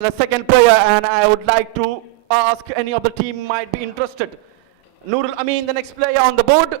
The second player, and I would like to ask any of the team might be interested. Nurul Amin, the next player on the board.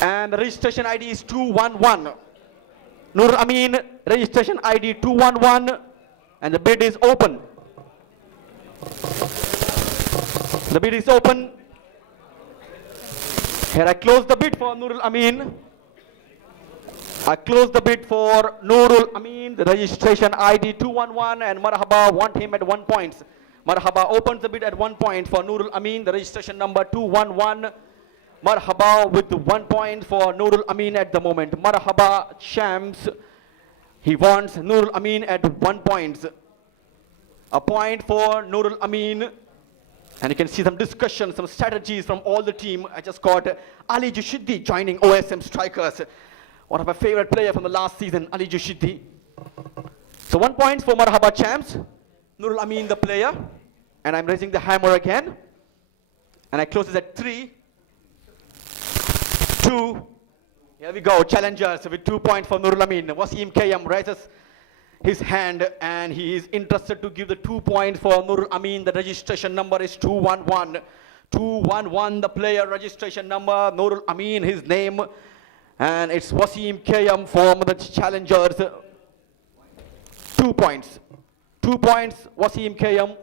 And the registration ID is 211. Nurul Amin, registration ID 211, and the bid is open. The bid is open. Here I close the bid for Nurul Amin. I close the bid for Nurul Amin, the registration ID 211, and Marhaba want him at 1 point. Marhaba opens the bid at 1 point for Nurul Amin, the registration number 211. Marhaba with 1 point for Nurul Amin at the moment. Marhaba champs, he wants Nurul Amin at 1 point. A point for Nurul Amin. And you can see some discussion, some strategies from all the team. I just got Ali Jushiddi joining OSM Strikers. One of my favorite players from the last season, Ali Jushiddi. So 1 point for Marhaba champs. Nurul Amin the player. And I'm raising the hammer again. And I close it at 3, 2. Here we go, challengers with 2 points for Nurul Amin. Wasim Kayam raises his hand and he is interested to give the 2 points for Nurul Amin. The registration number is 211. 211, the player registration number, Nurul Amin, his name. And it's Wasim Kayam from the challengers. 2 points. 2 points, Wasim Kayam.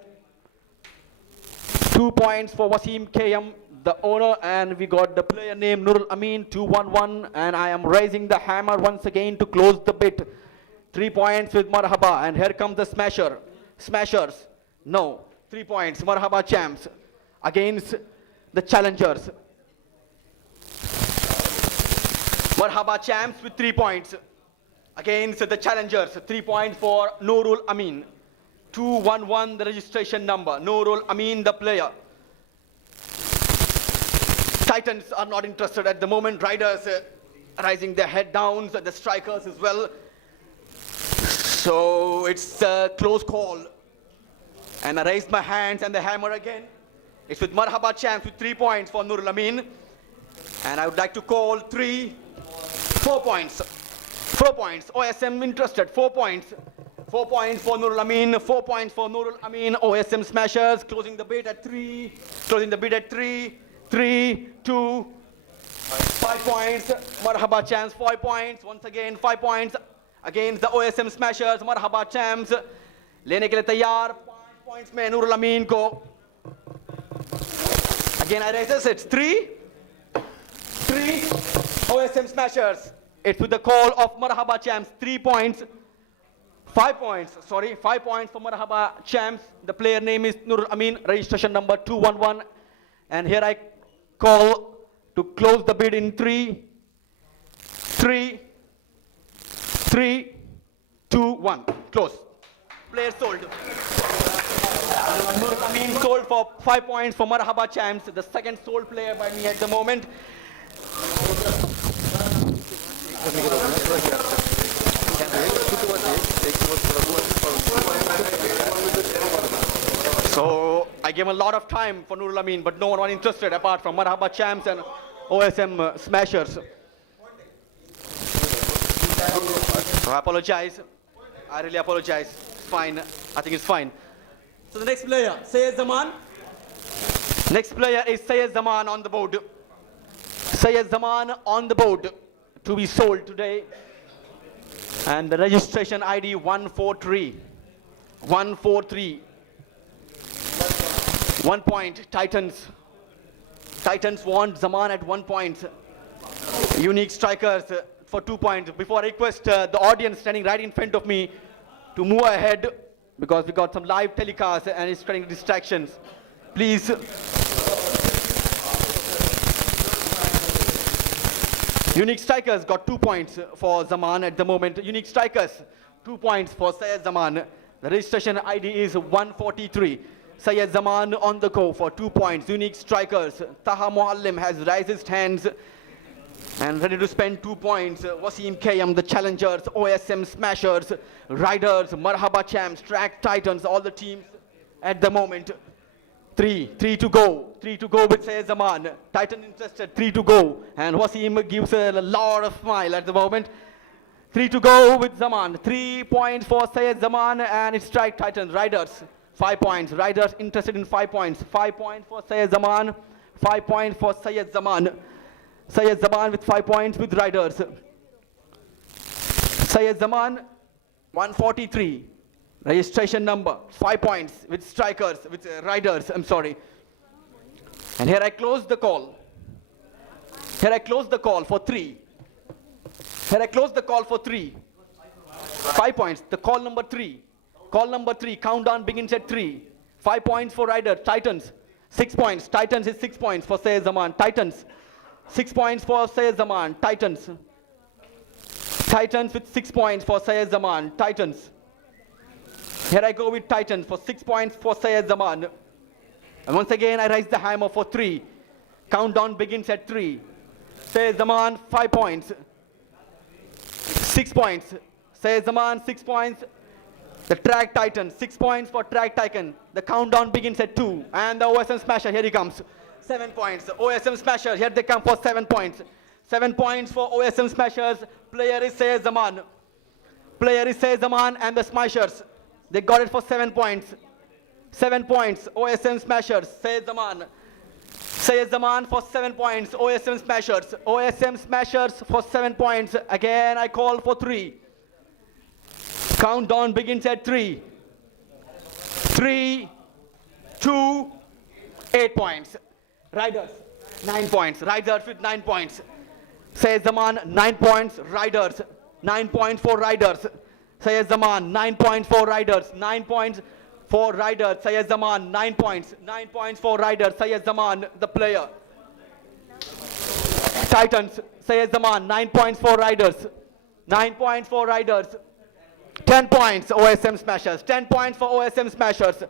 2 points for Wasim Kayam, the owner, and we got the player name Nurul Amin 211, and I am raising the hammer once again to close the bid. 3 points with Marhaba, and here comes the smashers. No, 3 points, Marhaba champs against the challengers. Marhaba champs with 3 points against the challengers. 3 points for Nurul Amin. 211, the registration number. Nurul Amin, the player. Titans are not interested at the moment. Riders raising their head down. The strikers as well. So it's a close call. And I raised my hands and the hammer again. It's with Marhaba champs with 3 points for Nurul Amin. And I would like to call 4 points. 4 points. OSM interested. 4 points. 4 points for Nurul Amin. 4 points for Nurul Amin. OSM smashers closing the bid at 3. Closing the bid at 3. 3, 2, 5 points. Marhaba champs 5 points. Once again 5 points against the OSM smashers. Marhaba champs लेने के लिए तैयार. 5 points में Nurul Amin को. Again I raise it. 3. OSM smashers. It's with the call of Marhaba champs. 3 points. 5 points. Sorry, 5 points for Marhaba champs. The player name is Nurul Amin. Registration number 211. And here I call to close the bid in 3, 2, 1. Close. Player sold. Nurul Amin sold for 5 points for Marhaba champs. The second sold player by me at the moment. So I gave a lot of time for Nurul Amin, but no one was interested apart from Marhaba champs and OSM smashers. So I apologize. I really apologize. It's fine. I think it's fine. So the next player, Sayyid Zaman. Next player is Sayyid Zaman on the board. Sayyid Zaman on the board to be sold today. And the registration ID 143. 143. 1 point, Titans. Titans want Zaman at 1 point. Unique strikers for 2 points. Before I request the audience standing right in front of me to move ahead because we got some live telecast and it's creating distractions. Please. Unique strikers got 2 points for Zaman at the moment. Unique strikers, 2 points for Sayyid Zaman. The registration ID is 143. Sayyid Zaman on the go for 2 points. Unique strikers. Taha Muallim has raised his hands and ready to spend 2 points. Wasim Kayam, the challengers, OSM smashers, riders, Marhaba champs, track titans, all the teams at the moment. 3 to go. 3 to go with Sayyid Zaman. Titan interested, 3 to go. And Wasim gives a lot of smile at the moment. 3 to go with Zaman. 3 points for Syed Zaman and it's strike Titans. Riders, 5 points. Riders interested in 5 points. 5 points for Syed Zaman. 5 points for Syed Zaman. Syed Zaman with 5 points with Riders. Syed Zaman, 143. Registration number, 5 points with strikers, with Riders, I'm sorry. And here I close the call. Here I close the call for 3. Here I close the call for 3. 5 points, the call number 3. Call number 3, countdown begins at 3. 5 points for Riders, Titans, 6 points. Titans is 6 points for Syed Zaman. Titans, 6 points for Syed Zaman. Titans. Titans with 6 points for Syed Zaman. Titans. Here I go with Titans for 6 points for Syed Zaman. And once again I raise the hammer for 3. Countdown begins at 3. Syed Zaman, 5 points. 6 points. Syed Zaman, 6 points. The track Titan, 6 points for track Titan. The countdown begins at 2. And the OSM Smasher, here he comes. 7 points. OSM Smasher, here they come for 7 points. 7 points for OSM Smashers. Player is Syed Zaman. Player is Syed Zaman and the Smashers. They got it for 7 points. 7 points. OSM Smashers. Syed Zaman. Syed Zaman for 7 points. OSM Smashers. OSM Smashers for 7 points. Again, I call for 3. Countdown begins at 3. 3, 2, 8 points. Riders, 9 points. Riders with 9 points. Syed Zaman, 9 points. Riders, 9 points for Riders. Syed Zaman, 9 points for Riders. 9 points for Riders. Syed Zaman, 9 points. 9 points for Riders. Syed Zaman, the player. Titans, Syed Zaman, 9 points for Riders. 9 points for Riders. 10 points, OSM Smashers. 10 points for OSM Smashers.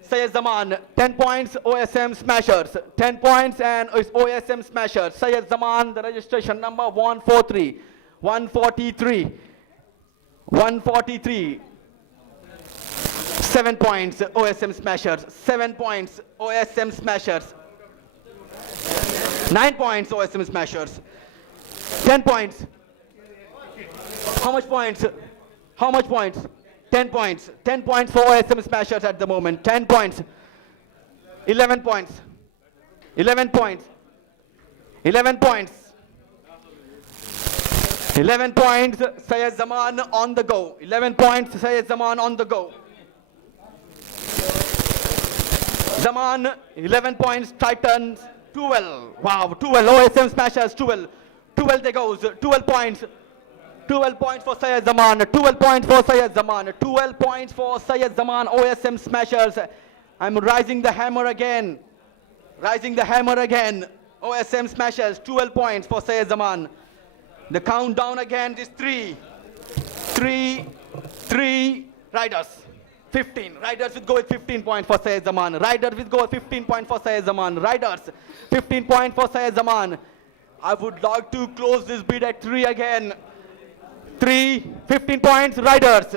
Syed Zaman, 10 points, OSM Smashers. 10 points and it's OSM Smashers. Syed Zaman, the registration number 143. 143. 143. 7 points, OSM Smashers. 7 points, OSM Smashers. 9 points, OSM Smashers. 10 points. How much points? How much points? 10 points. 10 points for OSM Smashers at the moment. 10 points. 11 points. 11 points. 11 points. 11 points. Syed Zaman on the go. 11 points. Syed Zaman on the go. Zaman, 11 points. Titans, 12. Wow, 12. OSM Smashers, 12. 12 they goes. 12 points. 12 points for Syed Zaman, 12 points for Syed Zaman, 12 points for Syed Zaman, OSM Smashers. I'm rising the hammer again. Rising the hammer again. OSM Smashers, 12 points for Syed Zaman. The countdown again is 3. 3, 3, Riders. 15. Riders will go with 15 points for Syed Zaman. Riders will go with 15 points for Syed Zaman. Riders, 15 points for Syed Zaman. I would like to close this bid at 3 again. 3, 15 points, Riders.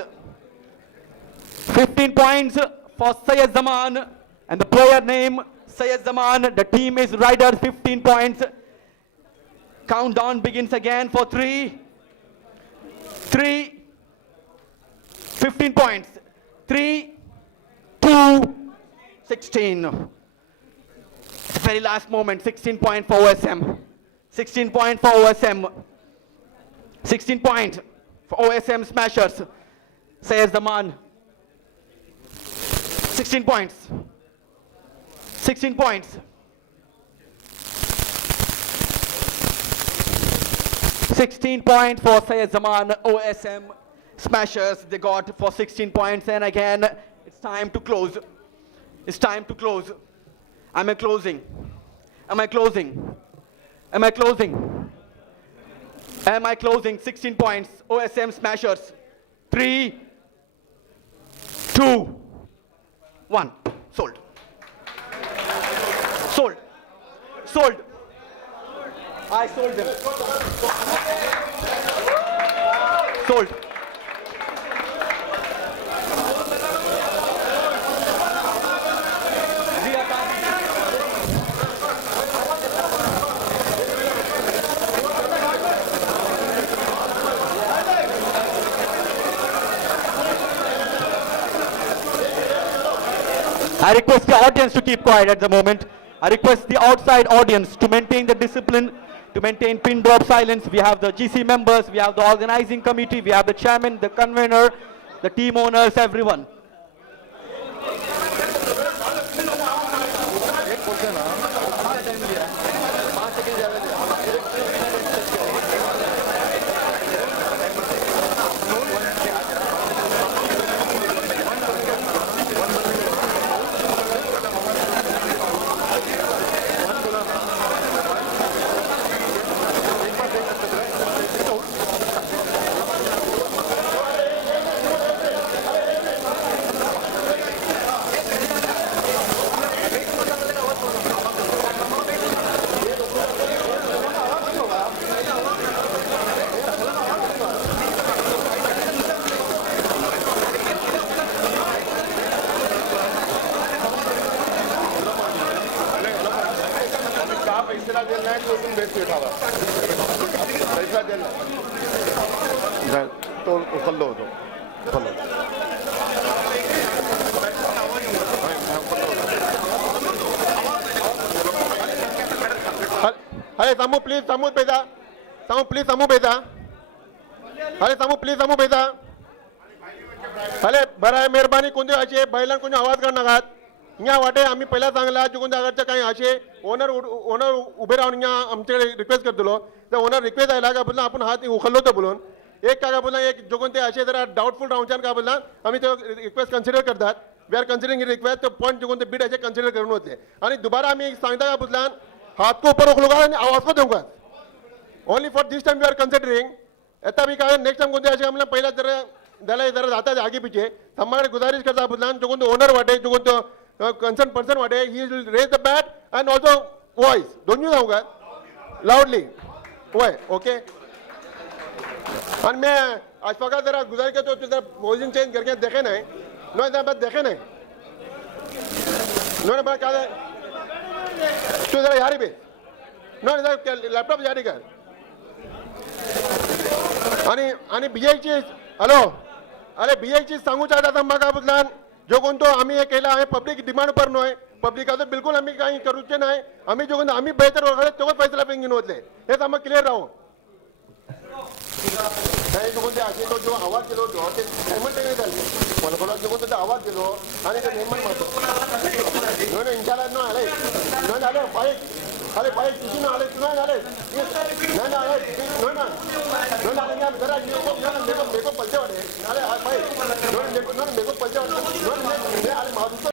15 points for Syed Zaman and the player name Syed Zaman. The team is Riders, 15 points. Countdown begins again for 3, 3, 15 points. 3, 2, 16. It's the very last moment, 16 points for OSM. 16 points for OSM. 16 points for OSM Smashers. Syed Zaman. 16 points. 16 points. 16 points for Syed Zaman. OSM Smashers, they got for 16 points. And again, it's time to close. It's time to close. Am I closing? Am I closing? Am I closing? Am I closing? 16 points. OSM Smashers. 3, 2, 1. Sold. Sold. Sold. I sold them. Sold. I request the audience to keep quiet at the moment. I request the outside audience to maintain the discipline, to maintain pin drop silence. We have the GC members, we have the organizing committee, we have the chairman, the convener, the team owners, everyone. तो उखल होतो अरे समू please समू बेजा समू please समू बेजा अरे समू please समू बेजा अरे बरं मेहरबानी कोणते असे बैलां कोणी आवाज करनाकात हिंगा वाटे आम्ही पहिला सांगला चुकून जागरचे काही असे ओनर उभे राहून हिंगा आमच्याकडे रिक्वेस्ट करतलो तर ओनर रिक्वेस्ट आयला का बोलला आपण हात उखललो तो बोलून एक का बोलला एक जोगून ते असे जरा डाऊटफुल राहून का बोलला आम्ही तो रिक्वेस्ट कन्सिडर करतात वी आर कन्सिडरिंग रिक्वेस्ट तो पॉइंट जोगून ते बीट असे कन्सिडर करून होते आणि दुबारा आम्ही सांगता का बोलला हाथ को ऊपर उखलूंगा आणि आवाज को दूंगा only for this time we are considering आता भी काय नेक्स्ट टाइम कोणते असे आम्हाला पहिला जरा जाता आगे पीछे हमारे गुजारिश करता बोलला जोगून ओनर वाटे जोगून तो concerned person वाटे he will raise the bat and also voice don't you know loudly ओए ओके और मैं आज फका जरा गुजारिश करता हूँ जरा पोजीशन चेंज करके देखे नहीं नो इधर बात देखे नहीं नो ने बात क्या है तू जरा यारी भी नो इधर लैपटॉप यारी कर आणि बीआईची हॅलो अरे बीआईची सांगू चाहता था मग आपला जो कोण तो आम्ही हे केलं आहे पब्लिक डिमांड पर नोय पब्लिकाचं बिलकुल आम्ही काही करूचे नाही आम्ही जो कोण आम्ही बेहतर वगैरे तेव्हाच पैसे पेंगिंग होतले हेच आम्हाला क्लिअर राहू नाही जो कोणते असे तो जो आवाज दिलो जो ते नेमंट नाही झाले मला बोला जो कोणता आवाज दिलो आणि ते नेमंट मारतो नो इंशाल्लाह नो आले नो आले बाईक अरे बाईक तुझी ना आले तुला आले नाही आले नो ना नो ना जरा मेको पलटे वाले